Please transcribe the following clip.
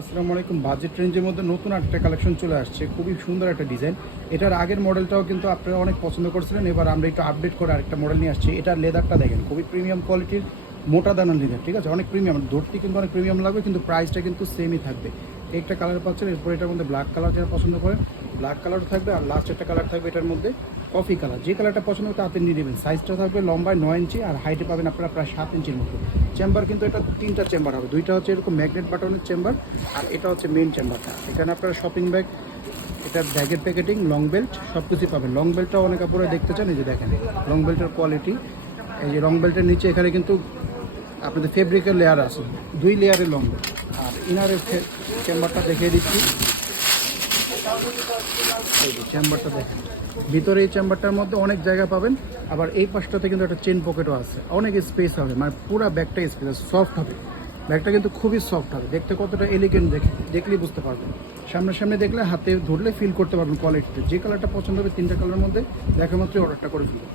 আসসালামু আলাইকুম। বাজেট রেঞ্জের মধ্যে নতুন একটা কালেকশন চলে আসছে, খুবই সুন্দর একটা ডিজাইন। এটার আগের মডেলটাও কিন্তু আপনারা অনেক পছন্দ করছিলেন, এবার আমরা একটু আপডেট করে আরেকটা মডেল নিয়ে আসছি। এটার লেদারটা দেখেন, খুবই প্রিমিয়াম কোয়ালিটির মোটা দানার লেদার, ঠিক আছে, অনেক প্রিমিয়াম। ধরতে কিন্তু অনেক প্রিমিয়াম লাগবে, কিন্তু প্রাইসটা কিন্তু সেমই থাকবে। একটা কালার পাচ্ছেন, এরপর এটার মধ্যে ব্ল্যাক কালার যারা পছন্দ করেন ব্ল্যাক কালারও থাকবে, আর লাস্ট একটা কালার থাকবে এটার মধ্যে কফি কালার। যে কালারটা পছন্দ হবে তাতে নিয়ে নেবেন। সাইজটা থাকবে লম্বায় 9 ইঞ্চি আর হাইটে পাবেন আপনারা প্রায় 7 ইঞ্চির মতো। চেম্বার কিন্তু এটা 3টা চেম্বার হবে, দুইটা হচ্ছে এরকম ম্যাগনেট বাটনের চেম্বার, আর এটা হচ্ছে মেইন চেম্বারটা। এখানে আপনারা শপিং ব্যাগ, এটার ব্যাগের প্যাকেটিং, লং বেল্ট সব কিছুই পাবেন। লং বেল্টটাও অনেক আপনারা দেখতে চান, এই যে দেখেন লং বেল্টের কোয়ালিটি। এই যে লং বেল্টের নিচে এখানে কিন্তু আপনাদের ফেব্রিকের লেয়ার আছে, 2 লেয়ারের লং বেল্ট। আর ইনারের চেম্বারটা দেখিয়ে দিচ্ছি, এই যে চেম্বারটা দেখেন। ভিতরে এই চেম্বারটার মধ্যে অনেক জায়গা পাবেন, আবার এই পাশটাতে কিন্তু একটা চেন পকেটও আছে, অনেক স্পেস হবে, মানে পুরো ব্যাগটা স্পেস, সফট হবে ব্যাগটা, কিন্তু খুবই সফট হবে। দেখতে কতটা এলিগেন্ট দেখলেই বুঝতে পারবেন। সামনাসামনি দেখলে, হাতে ধরলে ফিল করতে পারবেন কোয়ালিটিতে। যে কালারটা পছন্দ হবে 3টা কালারের মধ্যে দেখা মাত্রই অর্ডারটা করে ফেলবেন।